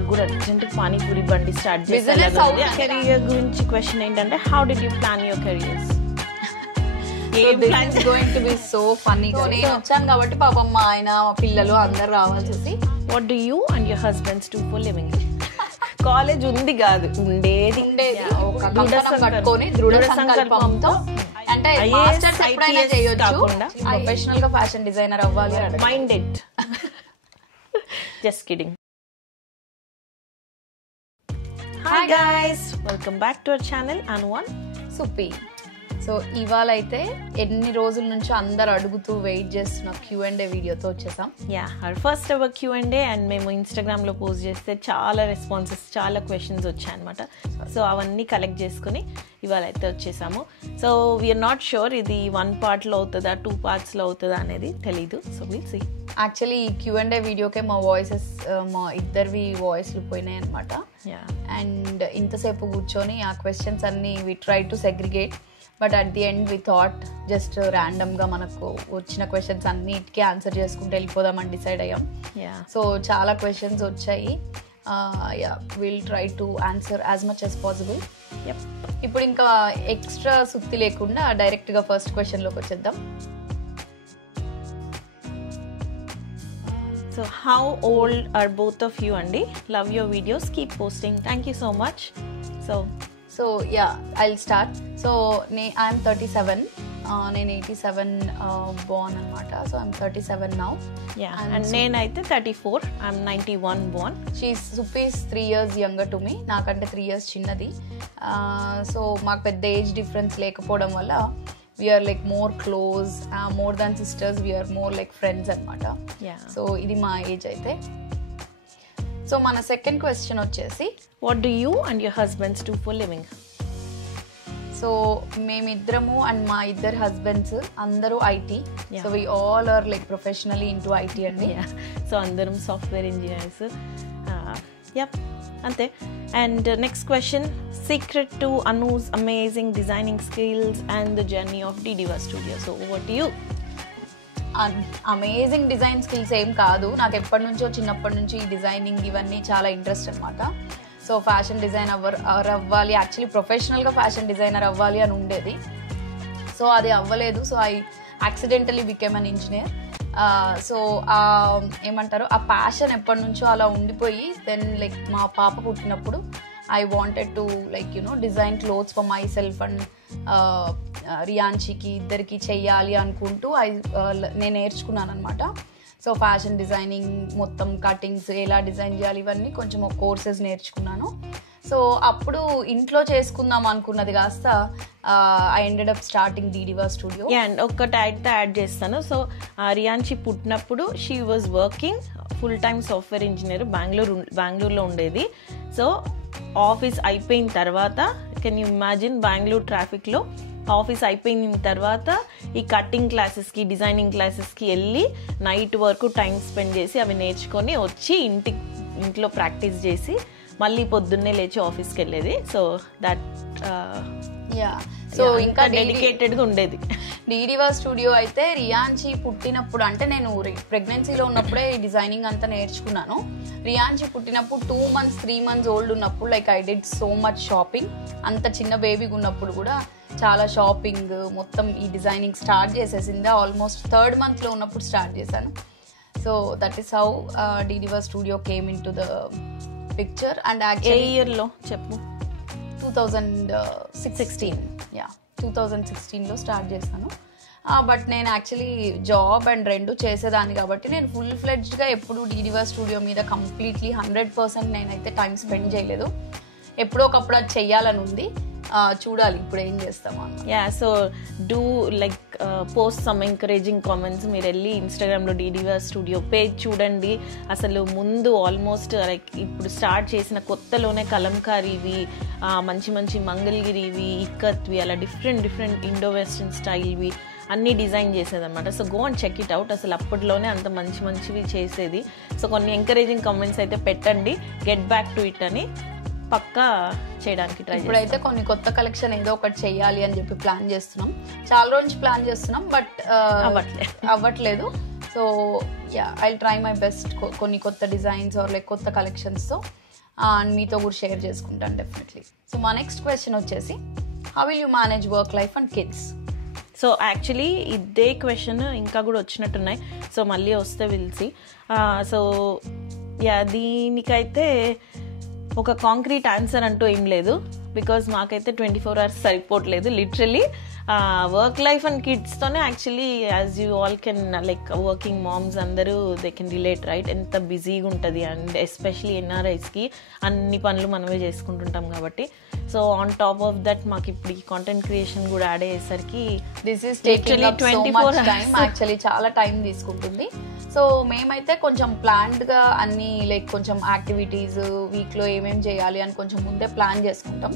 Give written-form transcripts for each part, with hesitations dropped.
నాకు కూడా అర్జెంట్ పానీపూరి బండి స్టార్ట్ చేయాలి. కెరియర్ గురించి క్వశ్చన్ ఏంటంటే how did you plan your careers? Going to be so funny. నేను వచ్చాను కాబట్టి పాపం మా ఆయన మా పిల్లలు అందరు రావాల్సి. What do you and your husbands do for living? College ఉంది కాదు, ఉండేది ఒక కంకణం కట్టుకొని దృఢ సంకల్పంతో, అంటే మాస్టర్స్ ఎప్పుడైనా చేయొచ్చు, ప్రొఫెషనల్ గా ఫ్యాషన్ డిజైనర్ అవ్వాలి. Mind it. Just kidding. Hi guys, welcome back to our channel Anu Suppi. So ఇవాళ అయితే ఎన్ని రోజుల నుంచి అందరు అడుగుతూ వెయిట్ చేస్తున్న Q&A వీడియోతో వచ్చేసాం. Our first ever Q&A, and మేము ఇన్స్టాగ్రామ్ లో పోస్ట్ చేస్తే చాలా రెస్పాన్సెస్, చాలా క్వశ్చన్స్ వచ్చాయన్నమాట. సో అవన్నీ కలెక్ట్ చేసుకుని ఇవాళ అయితే వచ్చేసాము. సో వీఆర్ నాట్ షూర్ ఇది 1 part లో అవుతుందా 2 parts లో అవుతుందా అనేది తెలీదు. So will see. యాక్చువల్లీ ఈ Q&A వీడియోకే మా వాయిసెస్, మా ఇద్దరివి వాయిస్లు పోయినాయి అనమాట. అండ్ ఇంతసేపు కూర్చొని ఆ క్వశ్చన్స్ అన్ని we try to segregate, but at the end we thought just ర్యాండమ్గా మనకు వచ్చిన క్వశ్చన్స్ అన్నిటికీ ఆన్సర్ చేసుకుంటూ వెళ్ళిపోదామని డిసైడ్ అయ్యాం. సో చాలా క్వశ్చన్స్ వచ్చాయి. Will try to answer as much as possible. ఇప్పుడు ఇంకా ఎక్స్ట్రా సుత్తి లేకుండా డైరెక్ట్గా ఫస్ట్ క్వశ్చన్లోకి వచ్చేద్దాం. So how old are both of you Andi? Love your videos, keep posting. Thank you so much. So yeah, I'll start. So I'm 37. నేను 87 born అనమాట. So I'm 37 now. And నేనైతే 34. I'm 91 born. Suppi is 3 years younger to me. నాకంటే 3 years చిన్నది. So మాకు పెద్ద age difference లేకపోవడం వల్ల we are like more close, more than sisters, we are more like friends anamata. So idi ma age aithe. So mana second question వచ్చేసి what do you and your husbands do for living? So మేమిద్దరము and మా ఇద్దరు husbands అందరూ IT. So we all are like professionally into IT అండి. So అందరం software engineers. అంతే. And next question, secret to Anu's amazing designing skills and the journey of DDiva Studio. So what do you? Amazing design skills ఏం కాదు, నాకు ఎప్పటి నుంచో చిన్నప్పటి నుంచి ఈ డిజైనింగ్ ఇవన్నీ చాలా ఇంట్రెస్ట్ అనమాట. సో ఫ్యాషన్ డిజైన్ అవ్వాలి, యాక్చువల్లీ ప్రొఫెషనల్గా ఫ్యాషన్ డిజైనర్ అవ్వాలి అని ఉండేది. సో అది అవ్వలేదు. So I accidentally became an engineer. So ఏమంటారు, ఆ ప్యాషన్ ఎప్పటి నుంచో అలా ఉండిపోయి దెన్ లైక్ మా పాప పుట్టినప్పుడు I wanted to like design clothes for myself and రియాన్షికి ఇద్దరికి చెయ్యాలి అనుకుంటూ నేను నేర్చుకున్నాను అనమాట. సో ఫ్యాషన్ డిజైనింగ్ మొత్తం కటింగ్స్ ఎలా డిజైన్ చేయాలి ఇవన్నీ కొంచెం కోర్సెస్ నేర్చుకున్నాను. సో అప్పుడు ఇంట్లో చేసుకుందాం అనుకున్నది కాస్త I ended app starting DDiva Studio. And ఒక్కటి అయితే యాడ్ చేస్తాను. సో రియాన్షి పుట్టినప్పుడు she was working full time software engineer, బెంగళూరులో ఉండేది. సో ఆఫీస్ అయిపోయిన తర్వాత కెన్ యూ ఇమాజిన్ బెంగళూరు ట్రాఫిక్లో ఆఫీస్ అయిపోయిన తర్వాత ఈ కటింగ్ క్లాసెస్కి డిజైనింగ్ క్లాసెస్కి వెళ్ళి నైట్ వరకు టైం స్పెండ్ చేసి అవి నేర్చుకొని వచ్చి ఇంట్లో ప్రాక్టీస్ చేసి మళ్ళీ పొద్దున్నే లేచి ఆఫీస్కి వెళ్ళేది. సో దట్ సో ఇంకా డెడికేటెడ్గా ఉండేది. DDiva Studio అయితే రియాన్షి పుట్టినప్పుడు, అంటే నేను ప్రెగ్నెన్సీలో ఉన్నప్పుడే ఈ డిజైనింగ్ అంతా నేర్చుకున్నాను. రియాన్షి పుట్టినప్పుడు 2 months 3 months ఓల్డ్ ఉన్నప్పుడు like I did so much shopping. అంత చిన్న బేబీగా ఉన్నప్పుడు కూడా చాలా షాపింగ్, మొత్తం ఈ డిజైనింగ్ స్టార్ట్ చేసేసింది. ఆల్మోస్ట్ 3rd month లో ఉన్నప్పుడు స్టార్ట్ చేశాను. So that is how DDiva Studio came in to the picture. And actually ఇయర్లో చెప్పు? 2016. 2016లో స్టార్ట్ చేశాను. బట్ నేను యాక్చువల్లీ జాబ్ అండ్ 2 చేసేదాన్ని కాబట్టి నేను ఫుల్ ఫ్లెడ్జ్డ్గా ఎప్పుడు DDiva Studio మీద కంప్లీట్లీ 100% నేనైతే టైం స్పెండ్ చేయలేదు. ఎప్పుడో ఒకప్పుడు అది చెయ్యాలని ఉంది, చూడాలి ఇప్పుడు ఏం చేస్తామా. So do like post some encouraging comments. మీరు వెళ్ళి ఇన్స్టాగ్రామ్లో DDiva Studio పేజ్ చూడండి. అసలు ముందు ఆల్మోస్ట్ లైక్ ఇప్పుడు స్టార్ట్ చేసిన కొత్తలోనే కలంకారీవి, మంచి మంచి మంగళగిరివి, ఇక్కత్వి, అలా డిఫరెంట్ ఇండో వెస్టర్న్ స్టైల్వి అన్నీ డిజైన్ చేసేదన్నమాట. So go and check it out. అసలు అప్పట్లోనే అంత మంచివి చేసేది. సో కొన్ని ఎంకరేజింగ్ కామెంట్స్ అయితే పెట్టండి, గెట్ బ్యాక్ టు ఇట్ అని పక్కా చేయడానికి ట్రై. ఇప్పుడైతే కొన్ని కొత్త కలెక్షన్ ఏదో ఒకటి చెయ్యాలి అని చెప్పి ప్లాన్ చేస్తున్నాం. చాలా రోజు ప్లాన్ చేస్తున్నాం, బట్ అవ్వట్లేదు. So I try my best కొన్ని కొత్త డిజైన్స్ ఆర్ లైక్ కొత్త కలెక్షన్స్తో. అండ్ మీతో కూడా షేర్ చేసుకుంటాను డెఫినెట్లీ. సో మా నెక్స్ట్ క్వశ్చన్ వచ్చేసి, how will you manage work life and kids? So actually ఇదే క్వశ్చన్ ఇంకా కూడా వచ్చినట్టున్నాయి, సో మళ్ళీ వస్తే పిలిచి. సో యా, దీనికైతే ఒక కాంక్రీట్ ఆన్సర్ అంటూ ఏం లేదు, బికాజ్ మాకైతే 24 hours సరిపోవట్లేదు లిటరలీ. వర్క్ లైఫ్ అండ్ కిడ్స్తోనే actually as you all can like working moms అందరూ దే కెన్ రిలేట్ రైట్, ఎంత బిజీగా ఉంటుంది. అండ్ ఎస్పెషలీ ఎన్ఆర్ఐస్కి అన్ని పనులు మనమే చేసుకుంటుంటాం కాబట్టి. So on top of that మాకు ఇప్పుడు ఈ కాంటెంట్ క్రియేషన్ కూడా యాడ్ అయ్యేసరికి this is taking up so much time. Actually చాలా టైం తీసుకుంటుంది. సో మేమైతే కొంచెం ప్లాన్డ్ గా అన్ని లైక్ కొంచెం యాక్టివిటీస్ వీక్ లో ఏమేమి చేయాలి అని కొంచెం ముందే ప్లాన్ చేసుకుంటాం.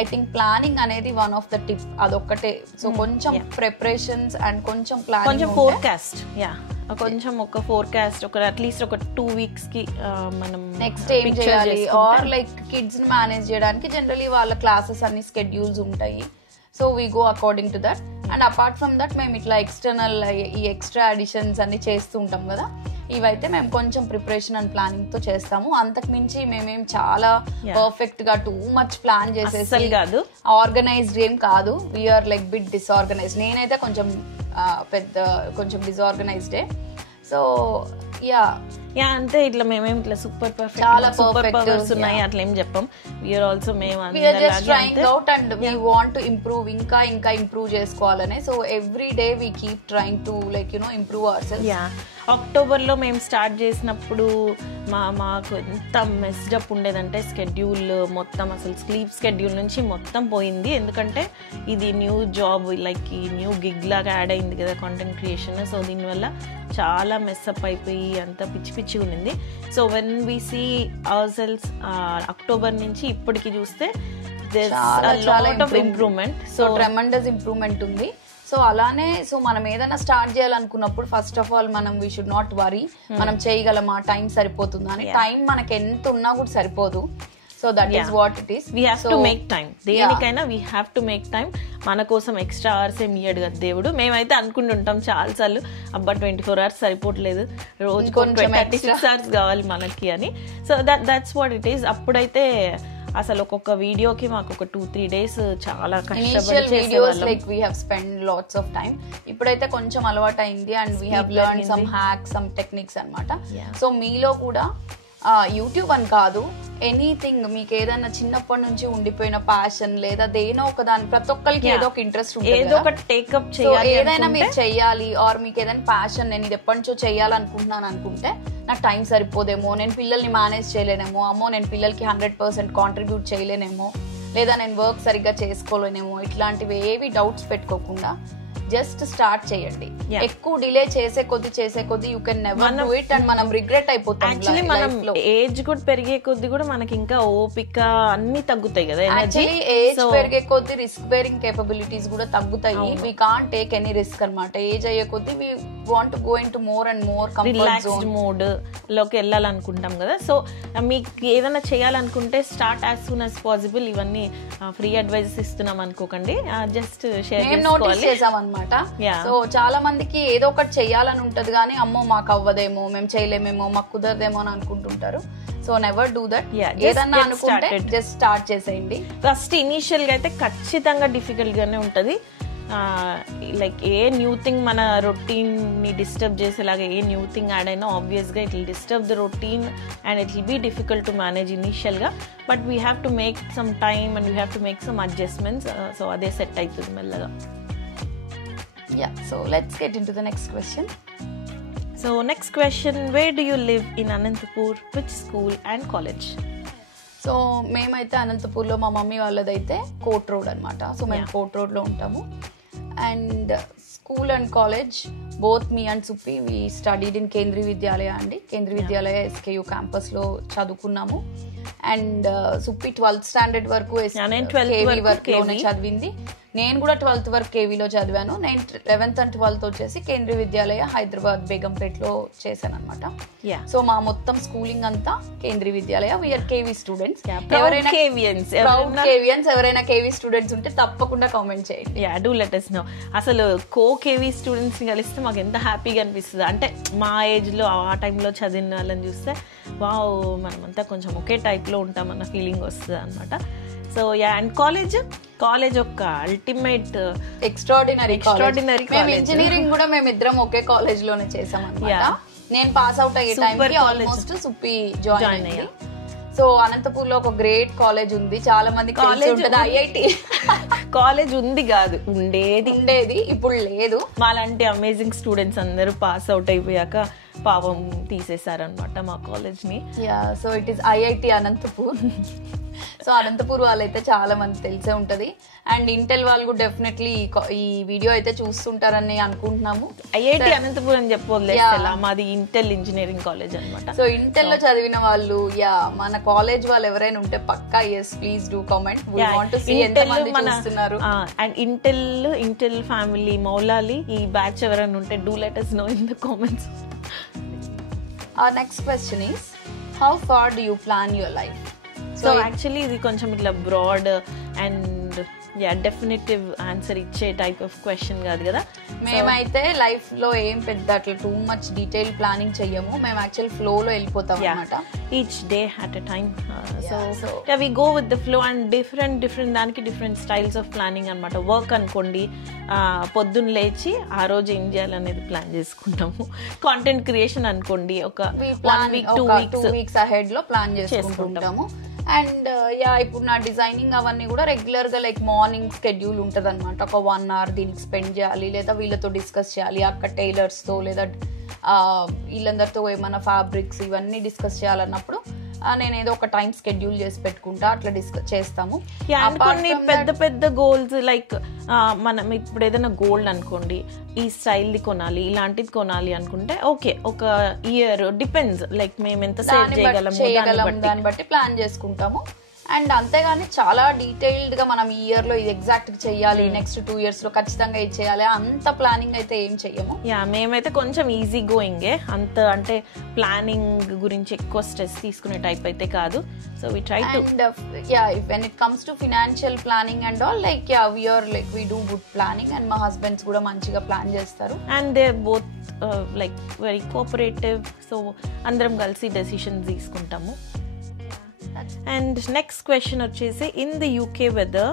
ఐ థింక్ ప్లానింగ్ అనేది వన్ ఆఫ్ ద టిప్, అదొక్కటే. సో కొంచెం ప్రిపరేషన్స్ అండ్ కొంచెం ప్లానింగ్, కొంచెం ఫోర్కాస్ట్, కొంచెం ఒక ఫోర్కాస్ట్, ఒక అట్లీస్ట్ ఒక 2 weeks కి మనం నెక్స్ట్ ఏం చేయాలి. ఆర్ లైక్ కిడ్స్ ని మేనేజ్ చేయడానికి జనరలీ వాళ్ళ క్లాసెస్ అన్ని స్కెడ్యూల్స్ ఉంటాయి. So we go according to that. And apart from that మేము ఇట్లా ఎక్స్టర్నల్ ఈ ఎక్స్ట్రా అడిషన్స్ అన్ని చేస్తూ ఉంటాం కదా, ఇవైతే మేము కొంచెం ప్రిపరేషన్ అండ్ ప్లానింగ్ తో చేస్తాము. అంతకు మించి మేమేం చాలా పర్ఫెక్ట్ గా టూ మచ్ ప్లాన్ చేసేసి కాదు, ఆర్గనైజ్డ్ ఏం కాదు. We are like bit disorganised. నేనైతే కొంచెం కొంచెం డిస్ఆర్గనైజ్డే. సో యా అంతే. ఇట్లా మేమేం ఇట్లా సూపర్ చాలా సూపర్ పవర్స్ ఉన్నాయి అట్లా ఏం చెప్పం. వీఆర్ ఆల్సో మేము trying out and we want to improve, ఇంకా ఇంప్రూవ్ చేసుకోవాలనే. So every day we keep trying to like improve our self. అక్టోబర్లో మేము స్టార్ట్ చేసినప్పుడు మాకు ఎంత మెస్డ్ అప్ ఉండేదంటే స్కెడ్యూల్ మొత్తం, అసలు స్లీప్ స్కెడ్యూల్ నుంచి మొత్తం పోయింది. ఎందుకంటే ఇది న్యూ జాబ్, లైక్ ఈ న్యూ గిగ్ లాగా యాడ్ అయింది కదా కాంటెంట్ క్రియేషన్. సో దీనివల్ల చాలా మెస్అప్ అయిపోయి అంత పిచ్చి పిచ్చి ఉన్నింది. So when we see our sales October నుంచి ఇప్పటికి చూస్తే ఇంప్రూవ్మెంట్, సో ట్రెమెండస్ ఇంప్రూవ్మెంట్ ఉంది. సో అలానే సో మనం ఏదైనా స్టార్ట్ చేయాలనుకున్నప్పుడు ఫస్ట్ ఆఫ్ ఆల్ మనం వీ షుడ్ నాట్ వరీ, మనం చేయగలమా, టైం సరిపోతుందా అని. టైం మనకి ఎంత ఉన్నా కూడా సరిపోదు. So that is what it is. We have to make time, దేనికైనా we have to make time. మన కోసం ఎక్స్ట్రా అవర్స్ ఏమి ఇయ్యడు కదా దేవుడు. మేమైతే అనుకుంటుంటాం చాలాసార్లు, అబ్బా 24 hours సరిపోవట్లేదు, రోజు 36 hours కావాలి మనకి అని. So that's what it is. అప్పుడైతే అసలు ఒక్కొక్క వీడియోకి మాకు ఒక 2-3 days చాలా కష్టపడి videos like we have spend lots of time. ఇప్పుడైతే కొంచెం అలవాటు అయింది and we have learn some hacks, some techniques అన్నమాట. సో మీలో కూడా యూట్యూబ్ అని కాదు, ఎనీథింగ్ మీకు ఏదైనా చిన్నప్పటి నుంచి ఉండిపోయిన ప్యాషన్ లేదా దేనో ఒక దాని, ప్రతి ఒక్కరికి ఏదో ఒక ఇంట్రెస్ట్ ఉంటుంది, ఏదో ఒక టేకప్ చేయాలి, ఏదైనా మీరు చెయ్యాలి. ఆర్ మీకు ఏదైనా ప్యాషన్, నేను ఇది ఎప్పటి నుంచో చెయ్యాలనుకుంటున్నాను అనుకుంటే నాకు టైం సరిపోదేమో, నేను పిల్లల్ని మేనేజ్ చేయలేనేమో, అమ్మో నేను పిల్లలకి 100% కాంట్రిబ్యూట్ చేయలేనేమో, లేదా నేను వర్క్ సరిగ్గా చేసుకోలేనేమో, ఇట్లాంటివి ఏవి డౌట్స్ పెట్టుకోకుండా జస్ట్ స్టార్ట్ చేయండి. ఎక్కువ డిలే చేసే కొద్ది you can never do it and మనం రిగ్రెట్ అయిపోతాం. యాక్చువల్లీ మనం ఏజ్ కూడా పెరిగే కొద్ది కూడా మనకి ఇంకా ఓపిక అన్ని తగ్గుతాయి కదా. యాక్చువల్లీ ఏజ్ పెరిగే కొద్ది రిస్క్ బేరింగ్ కేపబిలిటీస్ కూడా తగ్గుతాయి. We can't take any risk అనమాట. ఏజ్ అయ్యే కొద్ది we want to go into more and more relaxed mode లోకి వెళ్ళాలనుకుంటాం కదా. సో మీకు ఏదైనా చేయాలనుకుంటే start as soon as possible. ఇవన్నీ ఫ్రీ అడ్వైజెస్ ఇస్తున్నాం అనుకోకండి, జస్ట్ షేర్ చేసుకోవాలి. సో చాలా మందికి ఏదో ఒకటి చెయ్యాలని ఉంటది కానీ అమ్మో మాకు అవ్వదేమో, మేము చేయలేమేమో, మాకు కుదరదేమో అని అనుకుంటుంటారు. So never do that. ఏదన్నా అనుకుంటే జస్ట్ స్టార్ట్ చేసేయండి. ఫస్ట్ ఇనీషియల్ గా అయితే ఖచ్చితంగా డిఫికల్ట్ గానే ఉంటది. లైక్ ఏ న్యూ థింగ్ మన రొటీన్ ని డిస్టర్బ్ చేసేలాగా ఏ న్యూ థింగ్ యాడ్ అయినా ఆబ్వియస్గా it will disturb the routine and it will be difficult to manage ఇనీషియల్గా. But we have to make some time and we have to make some adjustments. So అదే set అవుతుంది మెల్లగా. Yeah, so let's get into the next question. So next question, where do you live in Anantapur, which school and college? So మేమైతే అనంతపూర్లో, మా mummy వాళ్ళదైతే court road అనమాట. So మేము court రోడ్లో ఉంటాము. And school and college both me and Suppi we studied in Kendriya Vidyalaya అండి. Kendriya Vidyalaya SKU క్యాంపస్లో చదువుకున్నాము. అండ్ సుప్పి 12th standard వరకు KV వరకులోనే చదివింది. నేను కూడా 12th వరకు కేవీలో చదివాను. నేను 11th and 12th వచ్చేసి కేంద్రీయ విద్యాలయ హైదరాబాద్ బేగంపేటలో చేశాను అనమాట. సో మా మొత్తం స్కూలింగ్ అంతా Kendriya Vidyalaya. We are KV students. ఎవరైనా కేవీ స్టూడెంట్స్ ఉంటే తప్పకుండా కామెంట్ చేయండి. Do let us know. అసలు కేవీ స్టూడెంట్స్ ని కలిస్తే మాకు ఎంత హ్యాపీగా అనిపిస్తుంది అంటే మా ఏజ్ లో ఆ టైంలో చదివిన వాళ్ళని చూస్తే వావ్ మనమంతా కొంచెం ఒకే టైప్ లో ఉంటామన్న ఫీలింగ్ వస్తుంది అనమాట. సో అండ్ కాలేజ్ ఒక అల్టిమేట్ ఎక్స్ట్రాడినరీ ఇంజనీరింగ్ కూడా మేమిద్దరం ఒకే కాలేజ్ లోనే చేసాం అన్నమాట. నేను పాస్ అవుట్ అయ్యే టైంకి ఆల్మోస్ట్ సుప్పి జాయిన్ అయ్యాను. సో అనంతపూర్ లో ఒక గ్రేట్ కాలేజ్ ఉంది, చాలా మంది ఐఐటి కాలేజ్ ఉంది కాదు ఉండేది ఇప్పుడు లేదు. మాలాంటి అమేజింగ్ స్టూడెంట్స్ అందరూ పాస్ అవుట్ అయిపోయాక పాపం తీసేశారనమాట మా కాలేజ్ ని. So it is IIT Anantapur. So Anantapur వాళ్ళైతే చాలా మంది తెలిసే ఉంటది. అండ్ ఇంటెల్ వాళ్ళు కూడా డెఫినెట్లీ ఈ వీడియో అయితే చూస్తుంటారని అనుకుంటున్నాము. ఐఐటి అనంతపూర్ అని చెప్పలేదు, మాది ఇంటెల్ ఇంజనీరింగ్ కాలేజ్ అనమాట. సో ఇంటెల్ లో చదివిన వాళ్ళు మన కాలేజ్ వాళ్ళు ఎవరైనా ఉంటే పక్కా yes please do comment. We want to see ఎంత మంది చూస్తున్నారు. అండ్ ఇంటెల్ ఫ్యామిలీ మౌలాలి ఈ బ్యాచ్ ఎవరైనా ఉంటే do let us know in the comments. Our next question is, how far do you plan your life? So actually ఇది కొంచెం ఇట్లా broad and definitive answer ఇచ్చే టైప్ ఆఫ్ క్వశ్చన్ కాదు కదా. మేమైతే లైఫ్ లో ఏం పెద్ద అట్లా టూ మచ్ డీటెయిల్ ప్లానింగ్ చెయ్యము. మేము యాక్చువల్ ఫ్లో లో వెళ్ళిపోతాం అన్నమాట. Each day at a time. So we go with the flow and different దానికి డిఫరెంట్ స్టైల్స్ ఆఫ్ ప్లానింగ్ అనమాట. వర్క్ అనుకోండి, పొద్దున్న లేచి ఆ రోజు ఏం చేయాలనేది ప్లాన్ చేసుకుంటాము. కాంటెంట్ క్రియేషన్ అనుకోండి, ఒక 1 week 2 weeks అహెడ్ లో ప్లాన్ చేసుకుంటాము. అండ్ ఇప్పుడు నా డిజైనింగ్ అవన్నీ కూడా రెగ్యులర్ గా లైక్ మార్నింగ్ స్కెడ్యూల్ ఉంటది అనమాట. ఒక 1 hour దీనికి స్పెండ్ చేయాలి, లేదా వీళ్ళతో డిస్కస్ చేయాలి, అక్కడ టైలర్స్ తో లేదా వీళ్ళందరితో ఏమైనా ఫ్యాబ్రిక్స్ ఇవన్నీ డిస్కస్ చేయాలన్నప్పుడు నేను ఏదో ఒక టైం స్కెడ్యూల్ చేసి పెట్టుకుంటా, అట్లా డిస్కస్ చేస్తాము. కొన్ని పెద్ద గోల్స్ లైక్ మనం ఇప్పుడు ఏదైనా గోల్డ్ అనుకోండి, ఈ స్టైల్ది కొనాలి, ఇలాంటిది కొనాలి అనుకుంటే ఓకే ఒక ఇయర్ డిపెండ్స్ లైక్ మేము ఎంత సేవ్ చేయగలము దాన్ని బట్టి ప్లాన్ చేసుకుంటాము. అండ్ అంతేగాని చాలా డీటెయిల్డ్ గా మనం ఈ ఇయర్ లో ఇది ఎగ్జాక్ట్ గా చెయ్యాలి, నెక్స్ట్ 2 years లో ఖచ్చితంగా ఇది చేయాలి అంత ప్లానింగ్ అయితే ఏం చెయ్యము. మేమైతే కొంచెం ఈజీ గోయింగే, అంత అంటే ప్లానింగ్ గురించి ఎక్కువ స్ట్రెస్ తీసుకునే టైప్ అయితే కాదు. So we try to when it comes to financial planning and all we do good planning and మా హస్బెండ్స్ కూడా మంచిగా ప్లాన్ చేస్తారు. And they both like very cooperative. So అందరం కలిసి డెసిషన్స్ తీసుకుంటాము. అండ్ నెక్స్ట్ క్వశ్చన్ వచ్చేసి, in the UK weather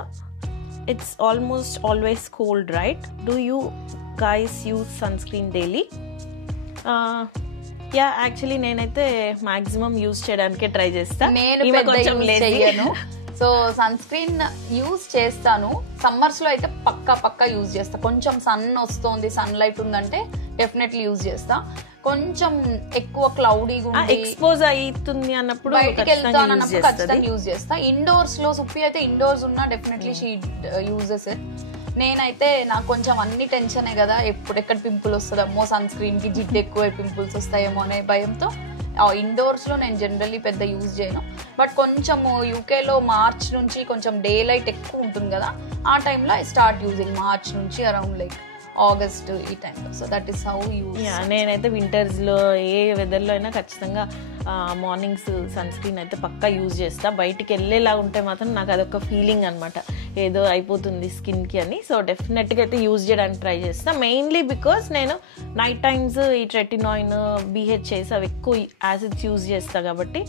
it's almost always cold right, do you guys use sunscreen daily? Actually నేనైతే maximum use చేయడానికే try చేస్తాను. నేను కొంచెం చెయ్యను. సో సన్ స్క్రీన్ యూజ్ చేస్తాను. సమ్మర్స్ లో అయితే పక్కా యూజ్ చేస్తా. కొంచెం సన్ వస్తుంది, సన్ లైట్ ఉందంటే డెఫినెట్లీ యూజ్ చేస్తా. కొంచెం ఎక్కువ క్లౌడీగా ఉండి ఎక్స్పోజ్ అవుతుంది అన్నప్పుడు బయటికి వెళ్తాను అన్నప్పుడు ఖచ్చితంగా యూజ్ చేస్తా. ఇండోర్స్ లో సుప్పి అయితే ఇండోర్స్ ఉన్నా డెఫినెట్లీ షీ యూజెస్ ఇట్. నేనైతే నాకు కొంచెం అన్ని టెన్షనే కదా, ఎక్కడ పింపుల్ వస్తుందమ్మో, సన్ స్క్రీన్ కి జిడ్డు ఎక్కువ పింపుల్స్ వస్తాయేమో అనే భయంతో ఇండోర్స్ లో నేను జనరల్లీ పెద్ద యూజ్ చేయను. బట్ కొంచెం యూకేలో మార్చ్ నుంచి కొంచెం డే లైట్ ఎక్కువ ఉంటుంది కదా, ఆ టైంలో ఐ స్టార్ట్ యూజింగ్ మార్చ్ నుంచి అరౌండ్ లైక్ ఆగస్ట్ ఈ టైంలో. So that is how use. నేనైతే వింటర్స్ లో ఏ వెదర్ లో అయినా ఖచ్చితంగా మార్నింగ్స్ సన్ స్క్రీన్ అయితే పక్కా యూజ్ చేస్తా. బయటికి వెళ్ళేలా ఉంటే మాత్రం నాకు అదొక ఫీలింగ్ అనమాట, ఏదో అయిపోతుంది స్కిన్ కి అని. సో డెఫినెట్ గా అయితే యూజ్ చేయడానికి ట్రై చేస్తా. మెయిన్లీ బికాస్ నేను నైట్ టైమ్స్ ఈ ట్రెటినాయిన్ BHAs అవి ఎక్కువ యాసిడ్స్ యూజ్ చేస్తా కాబట్టి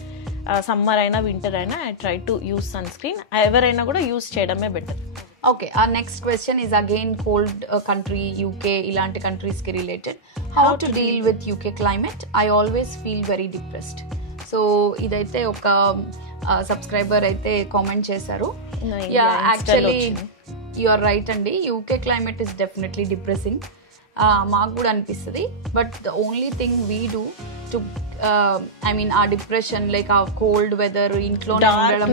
సమ్మర్ అయినా వింటర్ అయినా I try to use sunscreen. ఎవరైనా కూడా యూజ్ చేయడమే better. Okay, our next question is again cold country UK ఇలాంటి countries కి related. How to deal with UK climate? I always feel very depressed. So ఇదైతే ఒక subscriber అయితే comment చేశారు. Actually you are right అండి, UK climate is definitely depressing. మాకు కూడా అనిపిస్తుంది. But the only thing we do to ఆ depression like ఆ కోల్డ్ వెదర్ ఇంట్లోనే ఉండడం,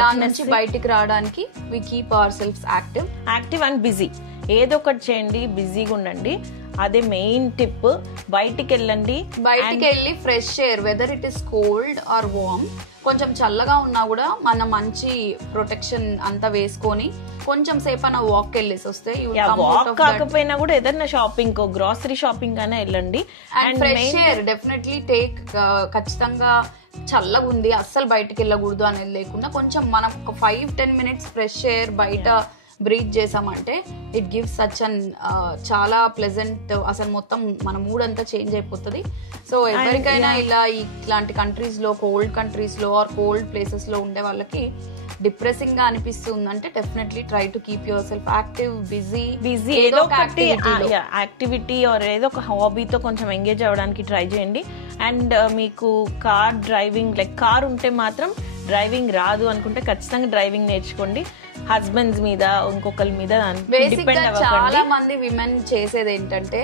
దాని నుంచి బయటికి రావడానికి we keep our selfs active and busy. ఏదో ఒకటి చేయండి, బిజీగా ఉండండి, అదే మెయిన్ టిప్. బయటికి వెళ్ళి fresh air, weather it is cold or warm, కొంచెం చల్లగా ఉన్నా కూడా మనం మంచి ప్రొటెక్షన్ అంతా వేసుకొని కొంచెం సేపు అన్న వాక్ వెళ్ళేసి వస్తే కాకపోయినా కూడా ఏదైనా షాపింగ్ గ్రాసరీ షాపింగ్ అయినా వెళ్ళండి. And fresh air definitely take. ఖచ్చితంగా చల్లగా ఉంది అస్సలు బయటకు వెళ్ళకూడదు అనేది లేకుండా కొంచెం మనం ఒక 5-10 minutes ఫ్రెష్ ఎయిర్ బయట బ్రీత్ చేసామంటే ఇట్ గివ్స్ సచ్ అన్ చాలా ప్లెజెంట్, అసలు మొత్తం మన మూడ్ అంతా చేంజ్ అయిపోతుంది. సో ఎవరికైనా ఇలా ఇట్లాంటి కంట్రీస్ లో, కోల్డ్ కంట్రీస్ లో ఆర్ కోల్డ్ ప్లేసెస్ లో ఉండే వాళ్ళకి డిప్రెసింగ్ గా అనిపిస్తుంది అంటే definitely try to keep your self active, busy ఏదో ఒక యాక్టివిటీ ఆర్ ఏదో ఒక హాబీతో కొంచెం ఎంగేజ్ అవ్వడానికి ట్రై చేయండి. అండ్ మీకు కార్ డ్రైవింగ్ లైక్ కార్ ఉంటే మాత్రం డ్రైవింగ్ రాదు అనుకుంటే ఖచ్చితంగా డ్రైవింగ్ నేర్చుకోండి. హస్బెండ్స్ మీద ఇంకొకరి మీద చాలా మంది విమెన్ చేసేది ఏంటంటే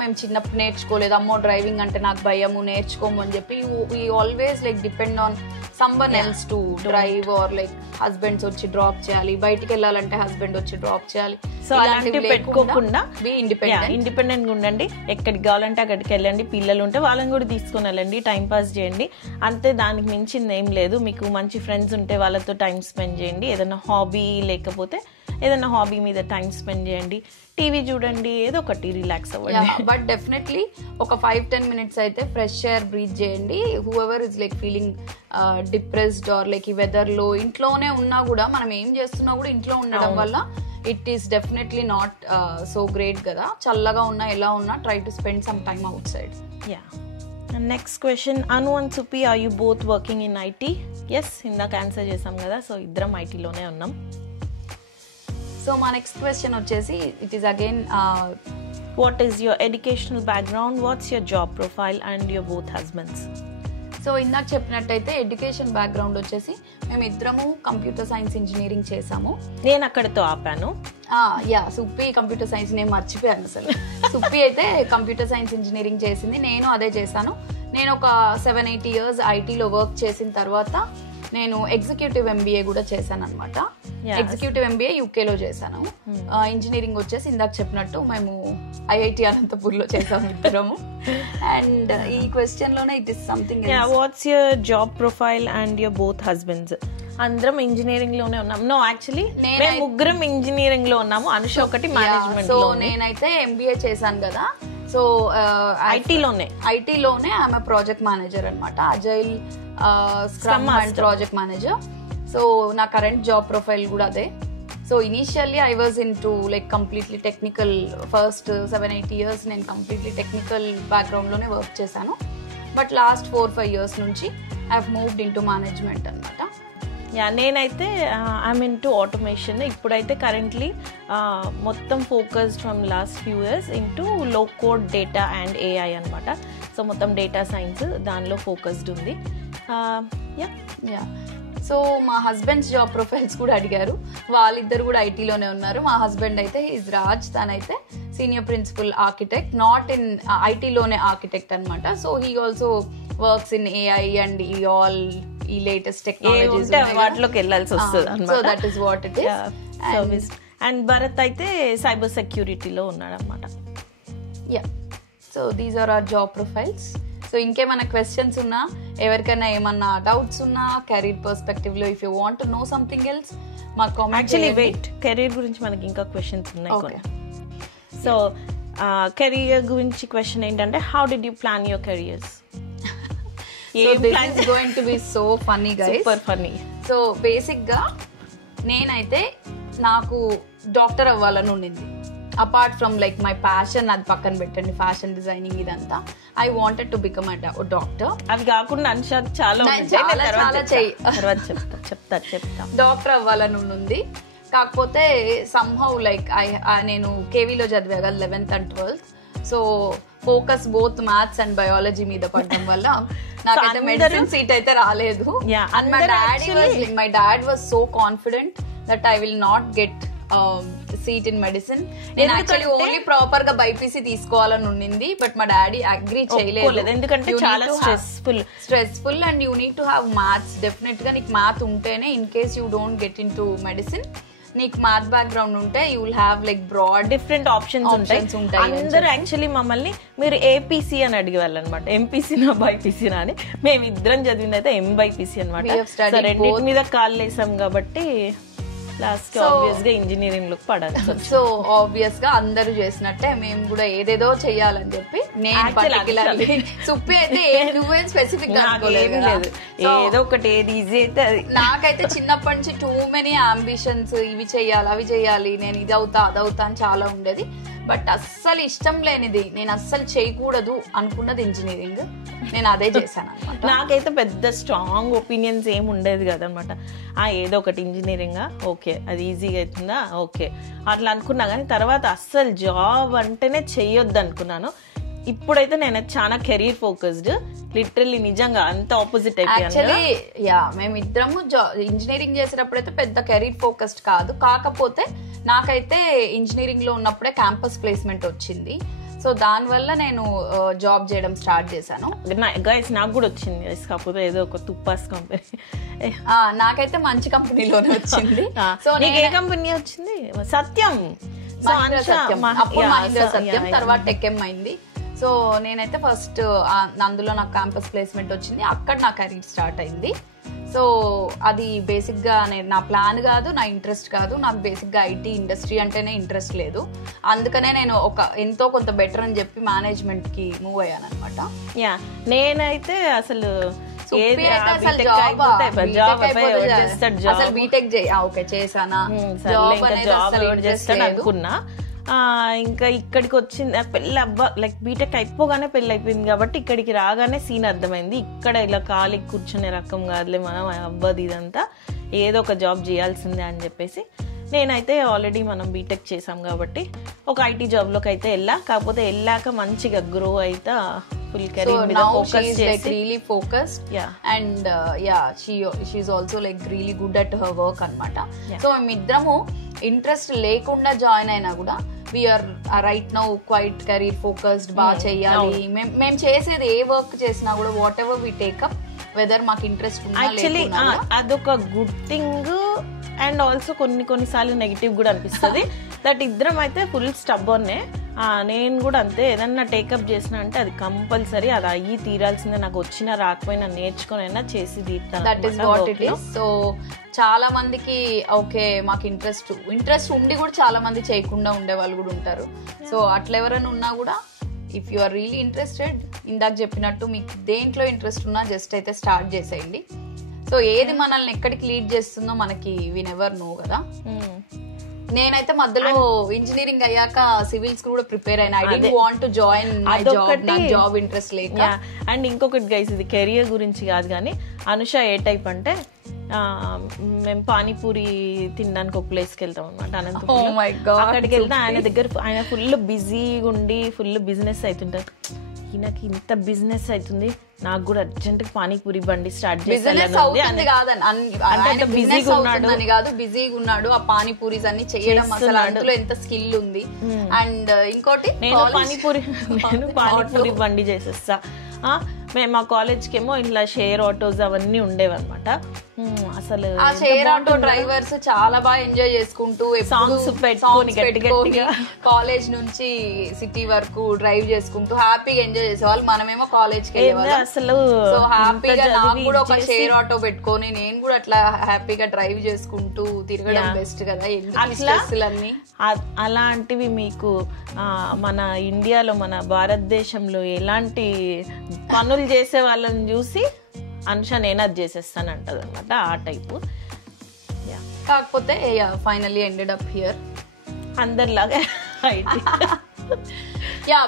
మేము చిన్నప్పుడు నేర్చుకోలేదు, అమ్మో డ్రైవింగ్ అంటే నాకు భయము నేర్చుకోము అని చెప్పి always like depend on someone else to drive or like husbands వచ్చి డ్రాప్ చేయాలి, బయటికి వెళ్ళాలంటే హస్బెండ్ వచ్చి డ్రాప్ చేయాలి. సో అలాంటివి పెట్టుకోకుండా ఇండిపెండెంట్ గా ఉండండి. ఎక్కడికి కావాలంటే అక్కడికి వెళ్ళండి. పిల్లలు ఉంటే వాళ్ళని కూడా తీసుకుని వెళ్ళండి, టైం పాస్ చేయండి అంతే. దానికి మించింది ఏం లేదు. మీకు మంచి ఫ్రెండ్స్ ఉంటే వాళ్ళతో టైం స్పెండ్ చేయండి. ఏదైనా హాబీ లేకపోతే ఏదైనా హాబీ మీద టైం స్పెండ్ చేయండి, టీవీ చూడండి, ఏదో ఒకటి రిలాక్స్ అవ్వండి. బట్ డెఫినెట్లీ ఒక 5-10 minutes అయితే ఫ్రెష్ ఎయిర్ బ్రీత్ చేయండి. Whoever is like feeling depressed are like ఈ వెదర్ లో ఇంట్లోనే ఉన్నా కూడా, మనం ఏం చేస్తున్నా కూడా ఇంట్లో ఉండడం వల్ల it is definitely not so great కదా. చల్లగా ఉన్నా ఎలా ఉన్నా try to spend some time outside. Next question, Anu and Supi, are you both working in IT? Yes, ఇందాక ఆన్సర్ చేసాం కదా. సో ఇద్దరం ఐటీలోనే ఉన్నాం. సో మా నెక్స్ట్ క్వశ్చన్ వచ్చేసి it is again what is your educational background, what's your job profile and your both husbands? So ఇందాక చెప్పినట్టయితే ఎడ్యుకేషన్ బ్యాక్గ్రౌండ్ వచ్చేసి మేము ఇద్దరము కంప్యూటర్ సైన్స్ ఇంజనీరింగ్ చేసాము. నేను అక్కడితో ఆపాను. సుప్పి కంప్యూటర్ సైన్స్, నేను మర్చిపోయాను అసలు. సుప్పి అయితే కంప్యూటర్ సైన్స్ ఇంజనీరింగ్ చేసింది, నేను అదే చేశాను. నేను ఒక 7-8 years ఐటీలో వర్క్ చేసిన తర్వాత నేను ఎగ్జిక్యూటివ్ ఎంబీఏ కూడా చేశాను అనమాట. ఎగ్జిక్యూటివ్ ఎంబీఏ యూకేలో చేశాను. ఇంజనీరింగ్ వచ్చేసి ఇందాక చెప్పినట్టు మేము ఐఐటి అనంతపూర్లో చేసాము ఇద్దరము. అండ్ ఈ క్వశ్చన్ లోనే it is something, watts your job profile and your both husbands? అందరం ఇంజనీరింగ్ లోనే ఉన్నాం. నో, యాక్చువల్లీ మేము ముగ్గురం ఇంజనీరింగ్ లో ఉన్నాము. అనుష ఒకటి మేనేజ్మెంట్. సో నేనైతే ఎంబీఏ చేశాను కదా. సో ఐటీలోనే ఆమె ప్రాజెక్ట్ మేనేజర్ అనమాట, agile scrum and project manager. So నా కరెంట్ జాబ్ ప్రొఫైల్ కూడా అదే. So initially I was in to like completely technical. First 7-8 years నేను కంప్లీట్లీ టెక్నికల్ బ్యాక్గ్రౌండ్లోనే వర్క్ చేశాను. బట్ లాస్ట్ 4-5 years నుంచి I have moved in to management అనమాట. నేనైతే I'm in to automation. ఇప్పుడైతే currently మొత్తం focused from last few years in to లో code data and AI అనమాట. So మొత్తం డేటా సైన్స్ దానిలో ఫోకస్డ్ ఉంది. సో మా హస్బెండ్స్ జాబ్ ప్రొఫైల్స్ కూడా అడిగారు. వాళ్ళిద్దరు కూడా ఐటీలోనే ఉన్నారు. మా హస్బెండ్ అయితే ఈజ్ రాజ్, తనైతే senior principal architect, not in ఐటీలోనే ఆర్కిటెక్ట్ అనమాట. So he also works in AI and ఈ లేటెస్ట్ టెక్నాలజీస్ వాటిలోకి వెళ్ళాల్సి వస్తుంది అన్నమాట. So that is what it is. And Bharat అయితే సైబర్ సెక్యూరిటీలో ఉన్నాడు అనమాట. So these are our job profiles. So ఇంకేమైనా క్వశ్చన్స్ ఉన్నా, ఎవరికైనా ఏమన్నా డౌట్స్ ఉన్నా కెరీర్ పర్స్పెక్టివ్ లో, if you want to know something else మా కామెంట్. యాక్చువల్లీ వెయిట్, కెరీర్ గురించి మనకి ఇంకా క్వశ్చన్స్ ఉన్నాయి. సో కెరీర్ గురించి క్వశ్చన్ ఏంటంటే, how did you plan your careers? This is going to be so funny, guys. Super funny. So basic గా నేనైతే నాకు డాక్టర్ అవ్వాలని ఉండింది. Apart from like my passion, అది పక్కన పెట్టండి, ఫ్యాషన్ డిజైనింగ్ ఇదంతా. I wanted to become a doctor. అది కాకుండా అన్షాద్ చాలా చెప్తా డాక్టర్ అవ్వాలని ఉంది. కాకపోతే సమ్హౌ లైక్ నేను కేవీలో చదివా కదా 11th and 12th. So focus both maths and biology మీద పడడం వల్ల నాకైతే మెడిసిన్ సీట్ అయితే రాలేదు. And my dad was so confident that I will not get seat in medicine. నేను యాక్చువల్లీ ఓన్లీ ప్రాపర్ గా బైపీసీ తీసుకోవాలని ఉండింది. బట్ మా డాడీ అగ్రీ చేయలేదు, ఎందుకంటే చాలా stressful and you need to have maths. Definite గా నీకు మ్యాథ్ ఉంటేనే, in case you don't get in to medicine, నీకు మ్యాథ్ బ్యాక్గ్రౌండ్ ఉంటే you will have like broad different options ఉంటాయి. అందరూ యాక్చువల్లీ మమ్మల్ని మీరు ఏపీసీ అని అడిగేవాళ్ళు అనమాట, ఎంపీసీనా బైపీసీనా అని. మేము ఇద్దరం చదివింది అయితే ఎంబైపీసీ అనమాట. రెండింటి మీద కాల్ వేసాం కాబట్టి లాస్ట్ ఆబ్వియస్ గా ఇంజనీరింగ్ లో పడాలి. సో ఆబ్వియస్ గా అందరూ చేసినట్టే మేము కూడా ఏదేదో చెయ్యాలని చెప్పి నేను పర్టికులర్లీ సుప్పి అయితే నువ్వేం స్పెసిఫిక్ గా అనుకోలేదు, ఏదో ఒకటి ఏది ఈజీ అయితే అది. నాకైతే చిన్నప్పటి నుంచి టూ మెనీ అంబిషన్స్, ఇవి చెయ్యాలి అవి చెయ్యాలి, నేను ఇది అవుతా అది అవుతా అని చాలా ఉండేది. బట్ అస్సలు ఇష్టం లేనిది, నేను అస్సలు చేయకూడదు అనుకున్నది ఇంజనీరింగ్. నేను అదే చేశాను అనమాట. నాకైతే పెద్ద స్ట్రాంగ్ ఒపీనియన్స్ ఏమి ఉండేది కదనమాట. ఏదో ఒకటి ఇంజనీరింగ్ ఓకే, అది ఈజీగా అవుతుందా ఓకే అట్లా అనుకున్నా. కానీ తర్వాత అస్సలు జాబ్ అంటేనే చెయ్యొద్దు అనుకున్నాను. ఇప్పుడైతే నేను చాలా కెరీర్ ఫోకస్డ్, లిటరల్లీ నిజంగా అంత ఆపోజిట్ అయిపోయాను. మేమిద్దరము ఇంజనీరింగ్ చేసేటప్పుడైతే పెద్ద కెరీర్ ఫోకస్డ్ కాదు. కాకపోతే నాకైతే ఇంజనీరింగ్ లో ఉన్నప్పుడే క్యాంపస్ ప్లేస్మెంట్ వచ్చింది. సో దానివల్ల నేను జాబ్ చేయడం స్టార్ట్ చేశాను. గైస్ నాకు కూడా వచ్చింది, కాకపోతే ఏదో ఒక తుప్పాస్ కంపెనీ. నాకైతే మంచి కంపెనీలోనే వచ్చింది. సో నీకు ఏ కంపెనీ వచ్చింది? సత్యం. అప్పుడు మహీంద్రా సత్యం, తర్వాత టెక్ఎం అయింది. సో నేనైతే ఫస్ట్ అందులో నాకు క్యాంపస్ ప్లేస్మెంట్ వచ్చింది, అక్కడ నా కెరీర్ స్టార్ట్ అయింది. సో అది బేసిక్ గా నా ప్లాన్ కాదు, నా ఇంట్రెస్ట్ కాదు. నాకు బేసిక్ గా ఐటీ ఇండస్ట్రీ అంటేనే ఇంట్రెస్ట్ లేదు. అందుకనే నేను ఎంతో కొంత బెటర్ అని చెప్పి మేనేజ్మెంట్ కి మూవ్ అయ్యాను అనమాట. నేనైతే అసలు బీటెక్ చేసానా అనుకున్నా. ఇంకా ఇక్కడికి వచ్చింది పెళ్ళి లైక్ బీటెక్ అయిపోగానే పెళ్ళి అయిపోయింది కాబట్టి ఇక్కడికి రాగానే సీన్ అర్థమైంది. ఇక్కడ ఇలా ఖాళీ కూర్చునే రకం కాదులే మనం, అవ్వదు ఇదంతా, ఏదో ఒక జాబ్ చేయాల్సిందే అని చెప్పేసి నేనైతే ఆల్రెడీ మనం బీటెక్ చేసాం కాబట్టి ఒక ఐటీ జాబ్ లోకి అయితే వెళ్ళా. కాకపోతే వెళ్ళాక మంచిగా గ్రో అయితే ఫుల్ కెరీర్ మీద ఫోకస్ చేసి really focused and she is also like really good at her work అన్నమాట. సో మేమిద్దరము ఇంట్రెస్ట్ లేకుండా జాయిన్ అయినా కూడా we are right now quite career focused, బాగా చెయ్యాలి. మేము చేసేది ఏ వర్క్ చేసినా కూడా whatever we take up, whether మాకు ఇంట్రెస్ట్ యాక్చువల్లీ అదొక గుడ్ థింగ్. అండ్ ఆల్సో కొన్నిసార్లు నెగిటివ్ కూడా అనిపిస్తుంది. దట్ ఇద్దరం అయితే ఫుల్ స్టబ్బర్నే. నేను కూడా అంతే, ఏదన్నా టేకప్ చేసిన అంటే అది కంపల్సరీ, అది అయ్యి తీరాల్సిందే. నాకు వచ్చినా రాకపోయినా నేర్చుకుని అయినా చేసి తీరుతాను. సో చాలా మందికి ఓకే మాకు ఇంట్రెస్ట్ ఉండి కూడా చాలా మంది చేయకుండా ఉండే వాళ్ళు కూడా ఉంటారు. సో అట్లా ఎవరైనా ఉన్నా కూడా if you are really interested, ఇందాక చెప్పినట్టు మీకు దేంట్లో ఇంట్రెస్ట్ ఉన్నా జస్ట్ అయితే స్టార్ట్ చేసేయండి. సో ఏది మనల్ని ఎక్కడికి లీడ్ చేస్తుందో మనకి వి నెవర్ నో కదా. నేనైతే మధ్యలో ఇంజనీరింగ్ అయ్యాక సివిల్స్ కూడా ప్రిపేర్ అయినా. I did want to join my job, నా జాబ్ ఇంట్రెస్ట్ లేక. అండ్ ఇంకొకటి గైస్, ఇది కెరియర్ గురించి కాదు కానీ అనుష ఏ టైప్ అంటే మేము పానీపూరి తినడానికి ఒక ప్లేస్కి వెళ్తాం అనమాట అనంతపురం. అక్కడికి వెళ్తే ఆయన ఫుల్ బిజీగా ఉండి ఫుల్ బిజినెస్ అవుతుంటారు. ఈయనకి ఇంత బిజినెస్ అవుతుంది, నాకు కూడా అర్జెంట్ పానీపూరి బండి స్టార్ట్ బిజీగా ఉన్నాడు. ఆ పానీపూరీస్ అన్ని చేయడం అసలు అందులో ఎంత స్కిల్ ఉంది. అండ్ ఇంకోటి నేను పానీపూరి బండి చేసేస్తా. మేము మా కాలేజ్కి ఏమో ఇట్లా షేర్ ఆటోస్ అవన్నీ ఉండేవన్నమాట. అసలు ఆ షేర్ ఆటో డ్రైవర్స్ చాలా బాగా ఎంజాయ్ చేసుకుంటూ సాంగ్స్ పెట్టుకొని కాలేజ్ నుంచి సిటీ వరకు డ్రైవ్ చేసుకుంటూ హ్యాపీగా ఎంజాయ్ చేసేవాళ్ళు. మనమేమో కాలేజ్ కి వెళ్ళేవాళ్ళం. అసలు సో హ్యాపీగా నాకు కూడా ఒక షేర్ ఆటో పెట్టుకొని నేను కూడా అట్లా హ్యాపీగా డ్రైవ్ చేసుకుంటూ తిరగడం బెస్ట్ కదా. అన్నీ అలాంటివి మీకు మన ఇండియాలో మన భారతదేశంలో ఎలాంటి పనులు చేసే వాళ్ళని చూసి అనుష నేను అది చేసేస్తాను అంటది అనమాట, ఆ టైపు. కాకపోతే ఫైనల్లీ ఎండెడ్ అప్ హియర్ అందరిలాగా.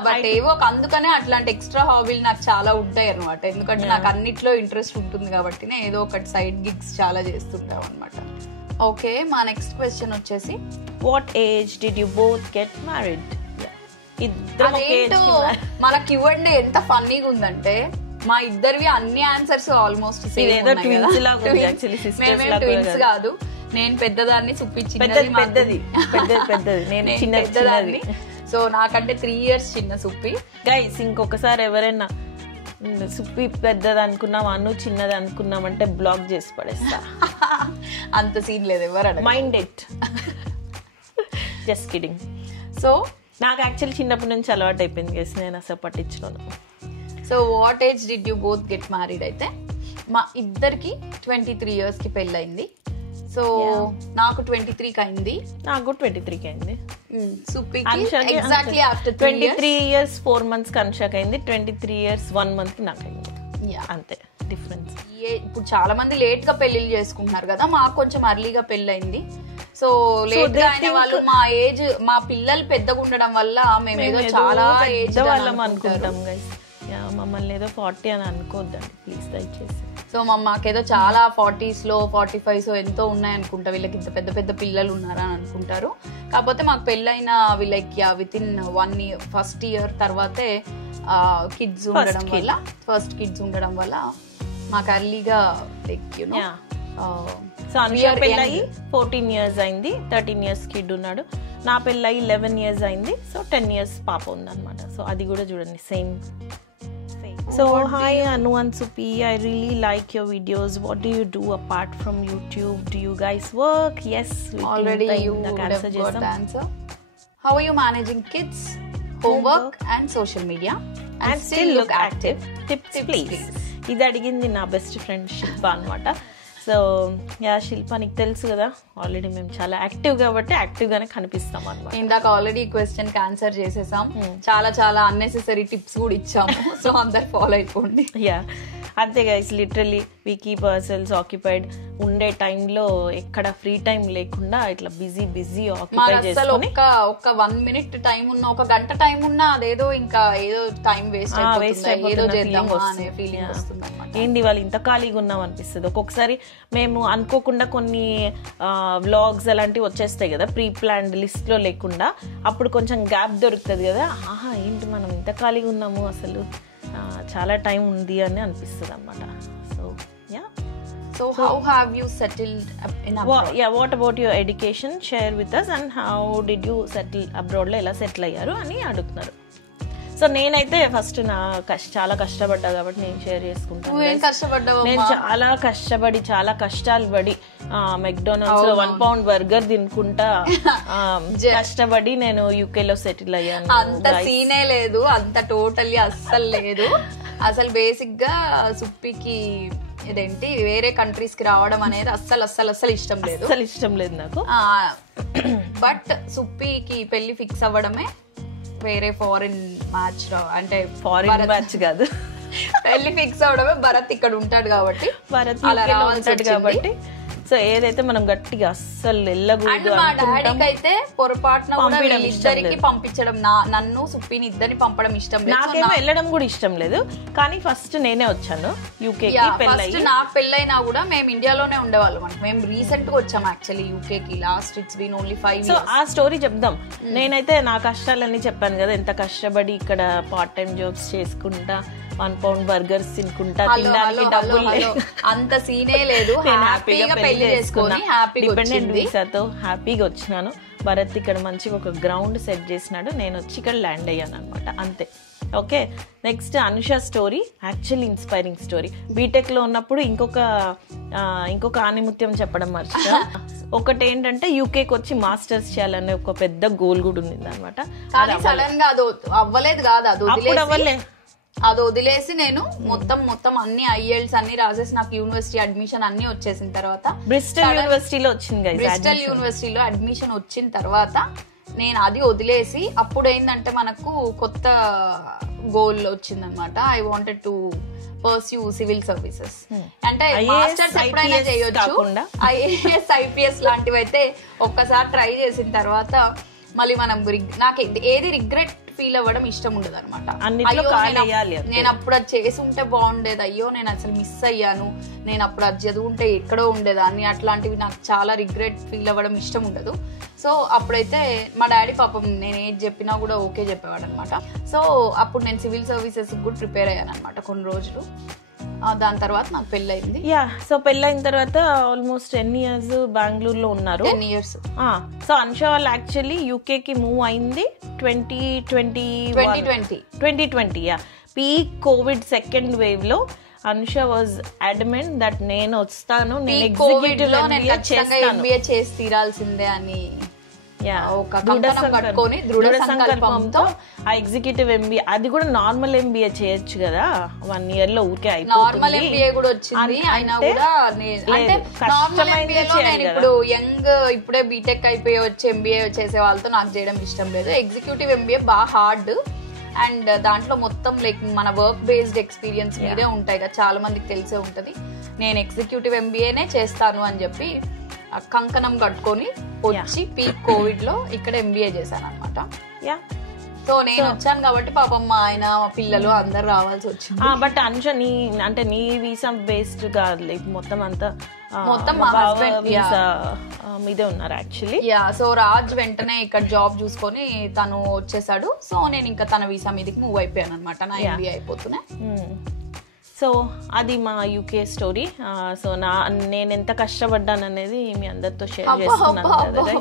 బట్ ఏవో అందుకనే అట్లాంటి ఎక్స్ట్రా హాబీలు నాకు చాలా ఉంటాయి అనమాట. ఎందుకంటే నాకు అన్నిట్లో ఇంట్రెస్ట్ ఉంటుంది కాబట్టి ఏదో ఒకటి సైడ్ గిగ్స్ చాలా చేస్తుంటాం అనమాట. ఓకే, మా నెక్స్ట్ క్వశ్చన్ వచ్చేసి what age did you both get married? మన Q&A ఎంత ఫన్నీగా ఉందంటే మా ఇద్దరివి అన్ని ఆన్సర్స్ ఆల్మోస్ట్ ట్విన్స్ కాదు. నేను పెద్దదాన్ని పెద్దది. సో నాకంటే 3 years చిన్న సుప్పి. గైస్ ఇంకొకసారి ఎవరైనా సుప్పి పెద్దది అనుకున్నాం, అను చిన్నది అనుకున్నాం అంటే బ్లాక్ చేసి పడేస్తా. అంత సీన్ లేదు, ఎవరు mind it. Just kidding. So నాకు యాక్చువల్లీ చిన్నప్పటి నుంచి అలవాటు అయిపోయింది గైస్, నేను అసలు పట్టించుకోను. So what age did you both get married? అయితే మా ఇద్దరికి 23 years కి పెళ్ళయింది. సో నాకు 23కి అయింది, నాకు 23కి అయింది. ఎగ్జాక్ట్లీ ఆఫ్టర్ 23 years 4 months కి అనుషాకి అయింది, 23 years 1 month కి నాకు అయింది. అంతే డిఫరెన్స్. ఇప్పుడు చాలా మంది లేట్ గా పెళ్లిళ్ళు చేసుకుంటున్నారు కదా, మాకు కొంచెం అర్లీగా పెళ్ళయింది. సో లేట్ గా అయిన వాళ్ళు మా ఏజ్, మా పిల్లలు పెద్దగా ఉండడం వల్ల మేమేదో చాలా ఏజ్ వాళ్ళం అనుకుంటాం గైస్. మమ్మల్ని ఏదో 40 అని అనుకోద్దండి ప్లీజ్ దయచేసి. సో మాకేదో చాలా 40s లో 45s ఎంతో ఉన్నాయనుకుంటా, వీళ్ళకి ఇంత పెద్ద పెద్ద పిల్లలు ఉన్నారా అని అనుకుంటారు. కాకపోతే మాకు పెళ్ళైన వీళ్ళకి with in 1 year, first year తర్వాతే కిడ్స్ ఉండడం వల్ల, ఫస్ట్ కిడ్స్ ఉండడం వల్ల మాకు అర్లీగా లైక్ యునో. సో అనుష పెళ్ళయి 14 years అయింది, 13 years కిడ్ ఉన్నాడు. నా పెళ్ళయి 11 years అయింది, సో 10 years పాప ఉందన్నమాట. సో అది కూడా చూడండి same. So hi Anu and Supi, I really like your videos. What do you do apart from YouTube? Do you guys work? Yes, we already you would have got the answer. How are you managing kids, homework and social media and still look active? Tips please. ఇది అడిగింది నా best friend శిల్ప అన్నమాట. So yeah శిల్ప, నీకు తెలుసు కదా already మేము చాలా active కాబట్టి యాక్టివ్ గానే కనిపిస్తాం అన్నమాట. ఇందాక ఆల్రెడీ క్వశ్చన్ కి ఆన్సర్ చేసేసాం, చాలా చాలా అన్నెసెసరీ టిప్స్ కూడా ఇచ్చాము. సో అందరు ఫాలో అయిపోండి. యా అంతే guys, literally we keep our cells occupied. ఉండే టైంలో ఎక్కడ ఫ్రీ టైం లేకుండా ఇట్లా బిజీ ఆక్యుపై చేసుకొని ఒక 1 minute టైం ఉన్నా, 1 గంట టైం ఉన్నా అదేదో ఇంకా ఏదో టైం వేస్ట్ అయిపోతుంది, ఫీలింగ్ వస్తుంది అన్నమాట. ఏంటి వాళ్ళు ఇంత ఖాళీగా ఉన్నాం అనిపిస్తుంది ఒక్కొక్కసారి. మేము అనుకోకుండా కొన్ని వ్లాగ్స్ అలాంటివి వచ్చేస్తాయి కదా ప్రీ ప్లాన్డ్ లిస్ట్ లో లేకుండా, అప్పుడు కొంచెం గ్యాప్ దొరుకుతుంది కదా, ఆహా ఏంటి మనం ఇంత ఖాళీగా ఉన్నాము, అసలు చాలా టైం ఉంది అని అనిపిస్తుంది అన్నమాట. So yeah. So how have you settled in abroad? What about your education? Share with us and how did you settle abroad లో ఎలా సెటిల్ అయ్యారు అని అడుగుతున్నారు. సో నేనైతే ఫస్ట్ చాలా కష్టపడ్డా కాబట్టి నేను షేర్ చేసుకుంటాను. నేను చాలా కష్టపడి చాలా కష్టాలు పడి మెక్డొనాల్డ్స్ లో 1 pound బర్గర్ తినుకుంటా కష్టపడి నేను యూకే లో సెటిల్ అయ్యాను. అంత సీనే లేదు, అంత టోటల్లీ అస్సలు లేదు. అసలు బేసిక్ గా సుప్పికి ఇదేంటి వేరే కంట్రీస్ కి రావడం అనేది అస్సలు ఇష్టం లేదు నాకు. బట్ సుప్పికి పెళ్లి ఫిక్స్ అవ్వడమే వేరే ఫారిన్ మ్యాచ్, అంటే ఫారిన్ మ్యాచ్ కాదు, పెళ్లి ఫిక్స్ అవడమే. భరత్ ఇక్కడ ఉంటాడు కాబట్టి, భరత్ అలా రావాల్సి కాబట్టి. సో ఏదైతే మనం గట్టిగా అస్సలు వెళ్ళకూడదు. మా డాడీకి అయితే పొరపాటున ఇద్దరికి పంపించడం, నన్ను సుప్పిని ఇద్దరిని పంపడం ఇష్టం లేదు. నాకేమో వెళ్ళడం కూడా ఇష్టం లేదు, కానీ ఫస్ట్ నేనే వచ్చాను యూకేకి. ఫస్ట్ నాకు పెళ్ళైనా కూడా మేము ఇండియాలోనే ఉండేవాళ్ళం. మేము రీసెంట్ గా వచ్చాము యాక్చువల్లీ యూకేకి. Last it's been only 5 years. So ఆ స్టోరీ చెప్దాం. నేనైతే నా కష్టాలన్నీ చెప్పాను కదా, ఎంత కష్టపడి ఇక్కడ పార్ట్ టైం జాబ్స్ చేసుకుంటా 1 pound బర్గర్స్ తినుకుంటా, తినడానికి డబ్బులు అంత సీనే లేదు. హ్యాపీగా పెళ్లి చేసుకొని డిపెండెంట్ వీసాతో హ్యాపీగా వచ్చినాను. భరత్ ఇక్కడ మంచిగా ఒక గ్రౌండ్ సెట్ చేసినాడు, నేను వచ్చి ఇక్కడ ల్యాండ్ అయ్యాను అనమాట, అంతే. Okay, next Anusha story actually inspiring story. BTech లో ఉన్నప్పుడు ఇంకొక ఆనిముత్యం చెప్పడం మర్చిపోయా. ఒకటి ఏంటంటే యూకేకి వచ్చి మాస్టర్స్ చేయాలనే ఒక పెద్ద గోల్ కూడా ఉంది అనమాట. సడన్ గా అవ్వలేదు కాదు, అది వదిలేసి నేను మొత్తం అన్ని ఐఎల్స్ అన్ని రాసేసి నాకు యూనివర్సిటీ అడ్మిషన్ అన్ని వచ్చేసిన తర్వాత బ్రిస్టల్ యూనివర్సిటీలో వచ్చింది. బ్రిస్టల్ యూనివర్సిటీలో అడ్మిషన్ వచ్చిన తర్వాత నేను అది వదిలేసి, అప్పుడు ఏంటంటే మనకు కొత్త గోల్ వచ్చింది అనమాట. I wanted to pursue civil services. అంటే మాస్టర్స్ ఎప్పుడైనా చేయొచ్చు, ఐఏఎస్ ఐపీఎస్ లాంటివి అయితే ఒక్కసారి ట్రై చేసిన తర్వాత మళ్ళీ మనం నాకు ఏది రిగ్రెట్ ఫీల్ అవ్వడం ఇష్టం ఉండదు అనమాట. నేను అప్పుడు అది చేసి ఉంటే బాగుండేది, అయ్యో నేను అసలు మిస్ అయ్యాను, నేను అప్పుడు అది చదువుంటే ఎక్కడో ఉండేదాన్ని, అట్లాంటివి నాకు చాలా రిగ్రెట్ ఫీల్ అవ్వడం ఇష్టం ఉండదు. సో అప్పుడైతే మా డాడీ పాపం నేను ఏది చెప్పినా కూడా ఓకే చెప్పేవాడు అనమాట. సో అప్పుడు నేను సివిల్ సర్వీసెస్ కూడా ప్రిపేర్ అయ్యాను అనమాట కొన్ని రోజులు. దాని తర్వాత నాకు పెళ్ళయింది. సో పెళ్ళైన తర్వాత ఆల్మోస్ట్ 10 years బెంగళూరులో ఉన్నారు. 10 years. సో అనుష వాళ్ళు యాక్చువల్లీ యూకేకి మూవ్ అయింది 2020. పీక్ కోవిడ్ సెకండ్ వేవ్ లో అనుష వాజ్ అడ్మెంట్ దట్ నేను వస్తాను, నేను ఎగ్జిక్యూటివ్ ఎంబీఏ చేస్తాను, ఎంబీఏ చేసి తీరాల్సిందే అని ఒక దృఢ సంకల్పంతో ఆ ఎగ్జిక్యూటివ్ ఎంబీఏ, అది కూడా నార్మల్ ఎంబీఏ చేయొచ్చు కదా 1 year లో ఊరికే నార్మల్ ఎంబీఏ కూడా వచ్చింది. అయినా కూడా అంటే నార్మల్ ఎంబీఏలో నేను ఇప్పుడు యంగ్ ఇప్పుడే బీటెక్ అయిపోయి వచ్చి ఎంబీఏ చేసే వాళ్ళతో నాకు చేయడం ఇష్టం లేదు. ఎగ్జిక్యూటివ్ ఎంబీఏ బాగా హార్డ్ అండ్ దాంట్లో మొత్తం లైక్ మన వర్క్ బేస్డ్ ఎక్స్పీరియన్స్ మీదే ఉంటాయి కదా, చాలా మందికి తెలిసే ఉంటది. నేను ఎగ్జిక్యూటివ్ ఎంబీఏనే చేస్తాను అని చెప్పి కంకణం కట్టుకొని వచ్చి పీక్ కోవిడ్ లో ఇక్కడ ఎంబీఏ చేశాను అనమాట. సో నేను వచ్చాను కాబట్టి పాపం మా ఆయన మా పిల్లలు అందరు రావాల్సి వచ్చింది. బట్ అనుష నీ వీసా బేస్డ్ కాదు, మొత్తం అంతా మొత్తం మా హస్బెండ్ వీసా మీదే ఉన్నారు యాక్చువల్లీ. సో రాజ్ వెంటనే ఇక్కడ జాబ్ చూసుకొని తను వచ్చేసాడు. సో నేను ఇంకా తన వీసా మీదకి మూవ్ అయిపోయాను అనమాట, నా ఎంబీఏ అయిపోతున్నా. సో అది మా యూకే స్టోరీ. సో నేను ఎంత కష్టపడ్డాను అనేది మీ అందరితో షేర్ చేసుకున్నాను కదా.